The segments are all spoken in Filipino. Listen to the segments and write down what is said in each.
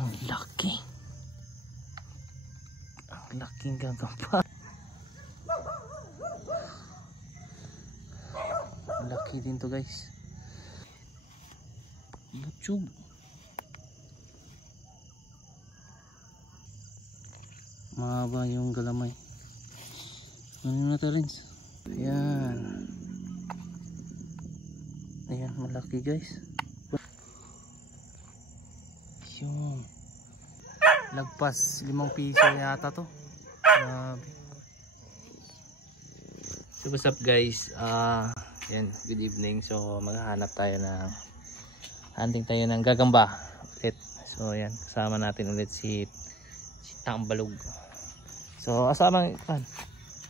Ang laki. Ang laking gagamba. Ang laki din to guys. YouTube. Mahaba yung galamay. Ano na ito rin? Ayan. Ayan, malaki guys. Yung lagpas 5 piso yata to. So what's up guys, yan, good evening. So maghahanap tayo ng hunting tayo ng gagamba ulit. So yan, kasama natin ulit si Tambalog. So asama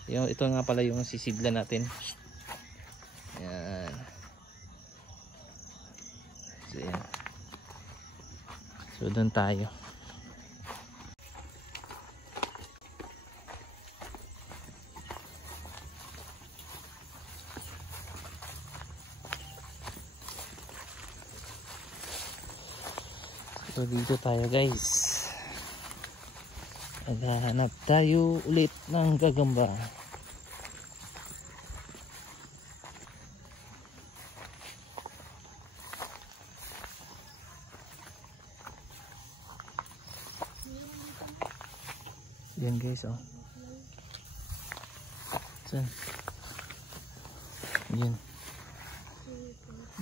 yung ito nga pala yung sisidla natin. Yan. So yan. So doon tayo. So dito tayo guys. Maghahanap tayo ulit ng gagamba. Yan guys, oh. Saan? Yan.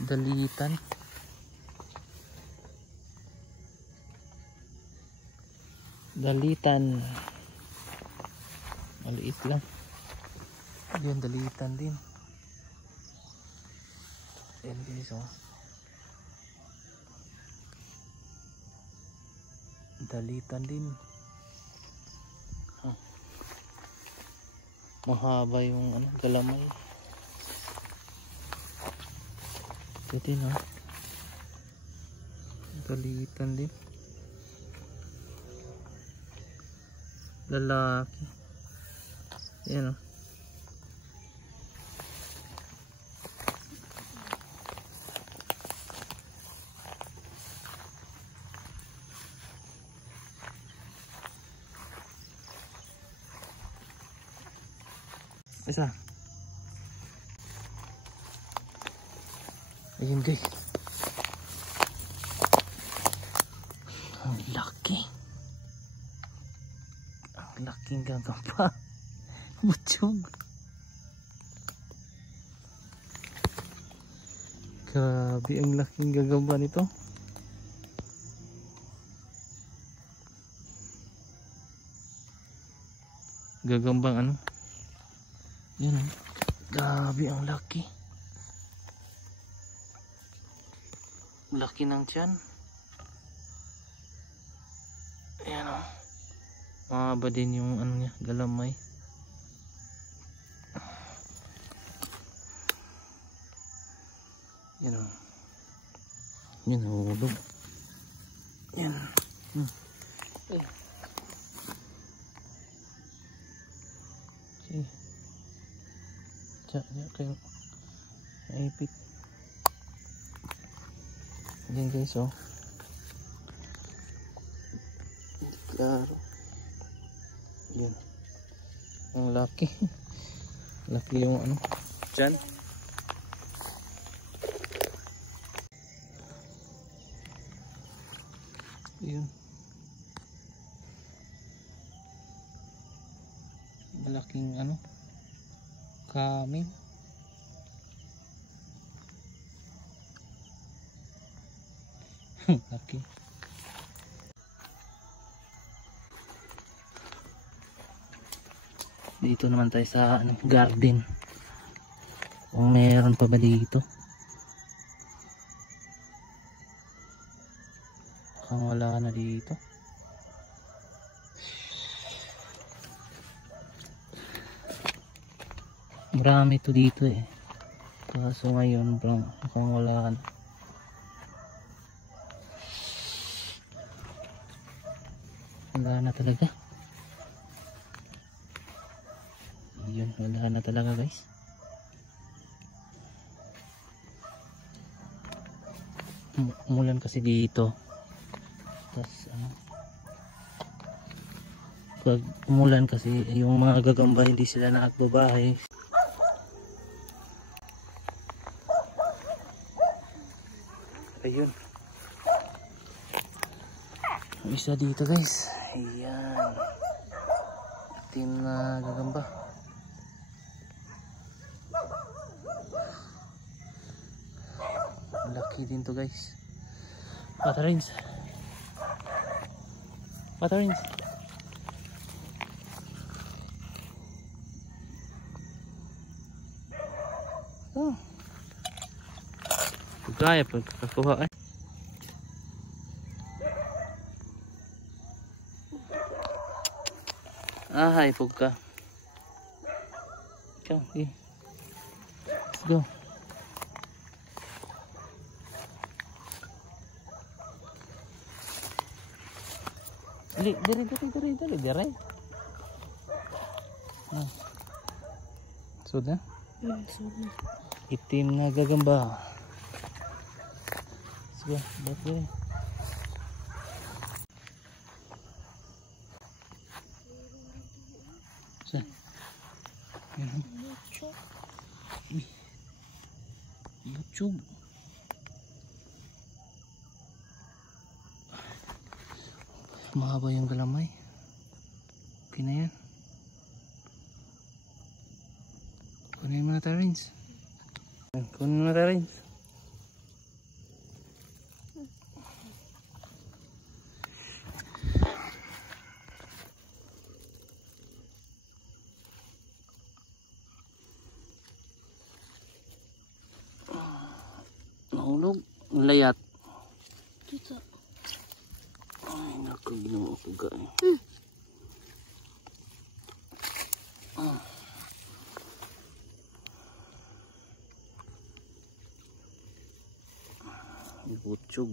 Dalitan. Dalitan. Maliit lang. Yan, dalitan din. Yan guys, oh. Dalitan din. Mahaba yung galamay. Ito din, oh. Dalitan din. Lalaki. Yan, oh. Isa. Ayun guys. Ang laki. Ang laking gagamba. Butsyog. Grabe ang laking gagamba nito. Gagambang ano? Yan, oh. Grabe ang laki. Laki ng tiyan. Ayan, oh. Mahaba din yung niya, galamay. Yan, oh. Yan, hulog. Yan. Okay. Kayo naipit. Yan guys, oh. Klaro. Yan. Ang laki. Laki yung dyan. Yun. Malaking kamin. Laki. Dito naman tayo sa garden. Kung meron pa ba dito? Mukhang wala na dito. Marami to dito eh. Kaso ngayon mukhang wala na. Wala na talaga. Yun, wala na talaga guys. Umulan kasi dito. Tas pag umulan kasi yung mga gagamba hindi sila nakagbabahay. Ayun. Yung isa dito guys. Ayan. Itim na gagamba. Laki din to guys. Patarins. Patarins. Oh. Kaya pagkakuha eh. Hi pugka. Ikaw, eh. Let's go. Diri. Sudah? Sudah. Itim na gagamba. Let's go. Ba't diri? Saan? Butchog. Mahaba yung galamay. Okay na yan. Kunin mo na tayo, Rins. Kunin mo na tayo, Rins. Nahulog. Layat. Dito. Ay, naku, ginawa ko gaya. Butchog.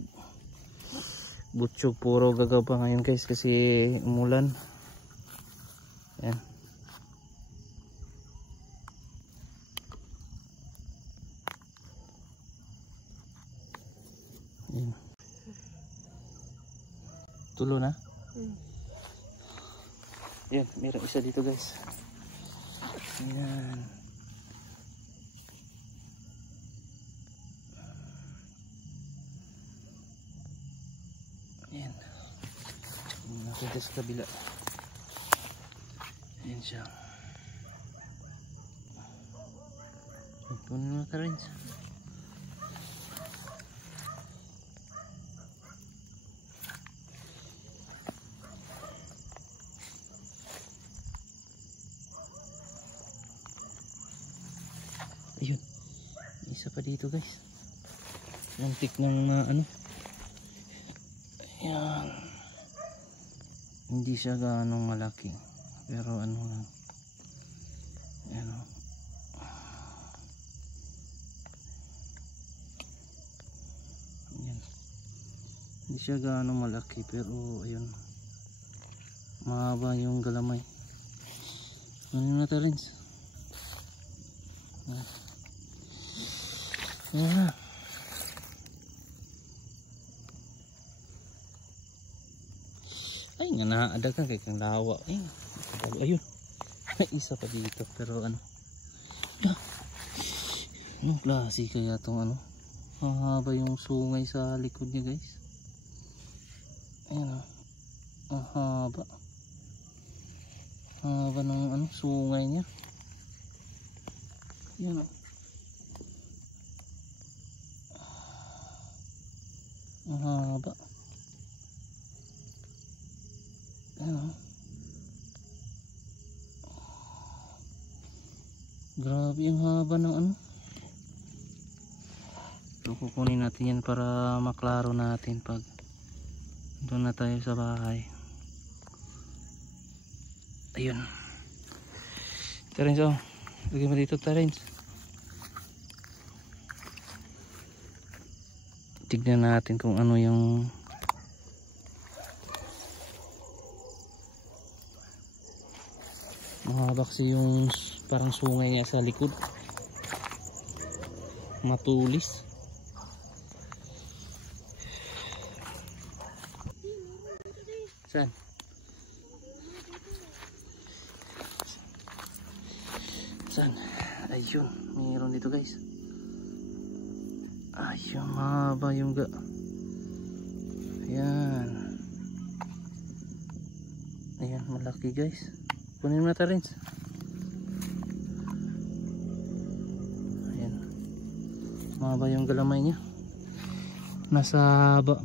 Butchog puro gagaba ngayon guys kasi umulan. Yan. Yan. Tulo na? Yan, meron isa dito guys. Yan. Yan. Nakunta sa kabila. Yan siya. Puno na rin siya. Ayun. Isa pa dito guys. Lantik ng ano. Ayan. Hindi siya gaano malaki. Pero ano lang. Ayan o. Ayan. Hindi siya gaano malaki. Pero ayun. Mahaba yung galamay. Ano na tayo rin? Ayan. Ay nga naadagan kay kang lawa. Ayun. Isa pa dito pero ano. Anong klase kaya itong ano? Mahaba yung sungay sa likod niya guys. Ayan o. Mahaba. Mahaba ng ano, sungay niya. Ayan o. Mahaba. Ayan. Grabe yung haba ng ano. So kukunin natin yan para maklaro natin pag doon na tayo sa bahay. Ayun. Terence, oh. Lagyan mo dito, Terence. Tignan natin kung ano yung mahaba kasi yung parang sungay niya sa likod. Matulis. Saan? Saan? Ayun, mayroon dito guys. Ayun, mahaba yung ayan. Ayan, malaki guys. Kunin mo na tayo, Rins. Ayan, mahaba yung galamay niya. Nasa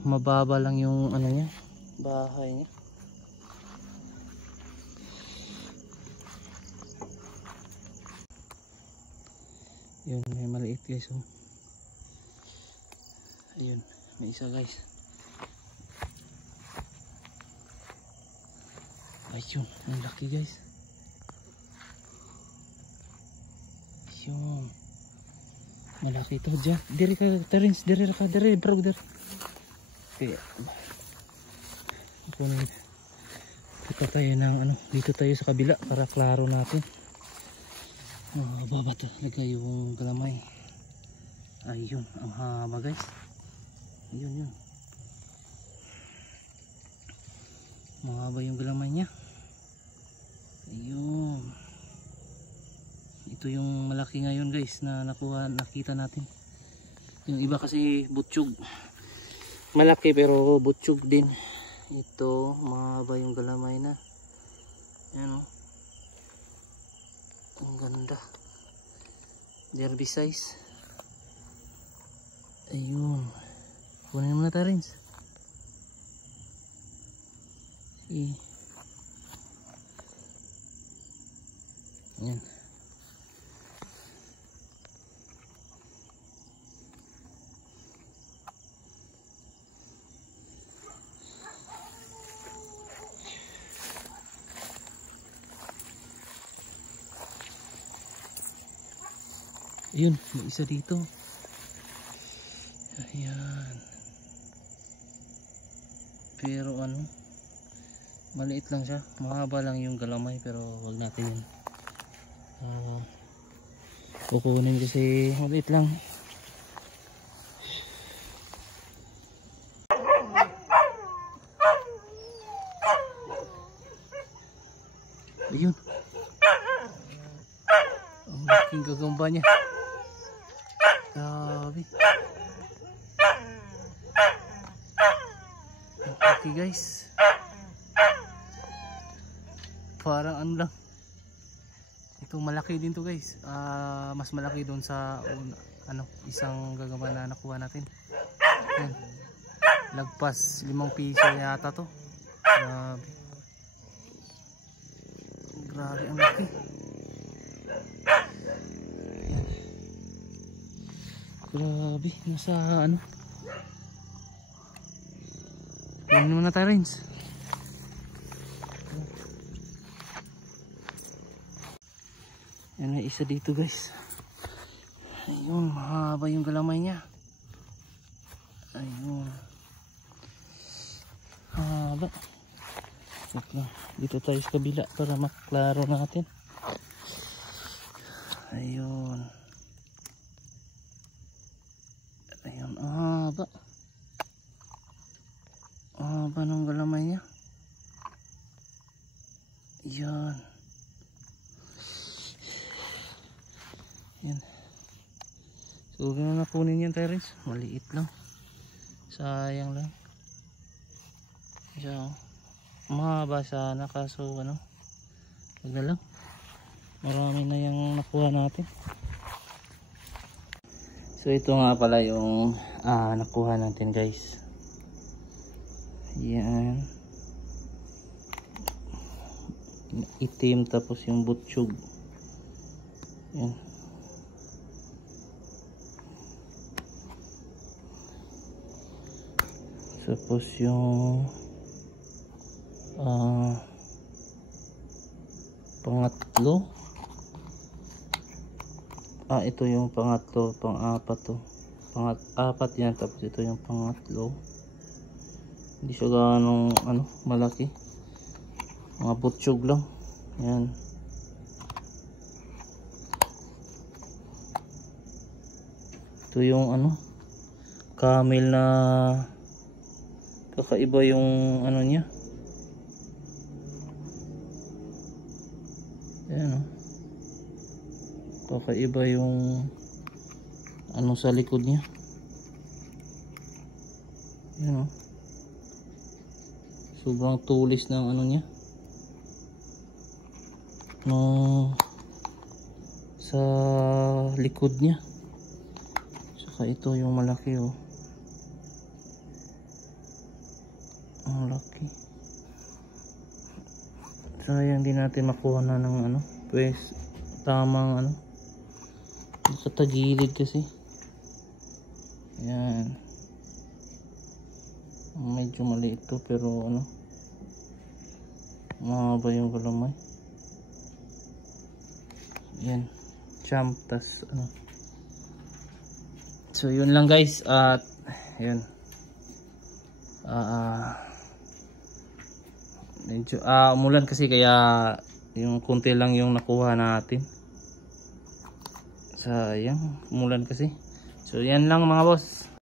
mababa lang yung ano niya, bahay niya. Yun, may maliit guys. Oh. Ayun, may isa guys. Ayun, ang laki guys. Ayun, malaki ito dyan. Diri ka, Terence, diri ka, diri bro, diri. Okay. Dito tayo ng ano, dito tayo sa kabila para klaro natin. Baba talaga yung galamay. Ayun, ang haba guys. Ayun, yun. Mahaba yung galamay niya. Ayun. Ito yung malaki ngayon guys na nakita natin. Yung iba kasi butsyog. Malaki pero butsyog din. Ito, mahaba yung galamay na. Ayan o. Ang ganda. Derby size. Ayun. Kunin mo na tayo, Rins. Ayan. Ayun, may isa dito. Ayan. Pero ano, maliit lang siya. Mahaba lang yung galamay pero wag natin yun. Kukunin kasi maliit lang. Ayun. Ang laking gagamba niya. Sabi. Okay guys. Parang ano lang. Ito malaki din to guys. Mas malaki doon sa ano, isang gagamba na nakuha natin. Yan. Lagpas 5 piso yata to. Grabe ang laki. Yan. Grabe, nasa ano. Yan naman na tayo, Rins. Yan, may isa dito guys. Ayun, mahaba yung galamay niya. Ayun. Haba. Dito tayo sa kabila para maklaro natin. Ayun. Ayun, haba. Haba ng galamay niya. Yan. Yan. So, gano'n na kunin yan, Terence. Maliit lang. Sayang lang. Siya, mahaba sana kaso ano. Wag na lang. Marami na yung nakuha natin. So, ito nga pala yung nakuha natin, guys. Yan. Itim tapos yung butsyog. Yan. Tapos yung pangatlo. Ito yung pangatlo, pang-apat to. Pang-apat yan, tapos ito yung pangatlo. Hindi siya ganong ano, malaki. Mga butsyog lang. Yan. Ito yung ano, camel na kakaiba yung ano niya. Ayan oh. Kakaiba yung ano sa likod niya. Ayan oh. Sobrang tulis ng ano niya. No, sa likod niya. Saka ito yung malaki oh. Ang laki. Sayang din natin makuha na ng ano, pues tamang ano. Sa tagilid kasi. Ayan. Medyo maliit to pero ano, mahaba yung galamay. Ayan. Jump tas ano. So yun lang guys, at yun. Medyo umulan kasi kaya yung konti lang yung nakuha natin. Sayang, umulan kasi. So yan lang mga boss.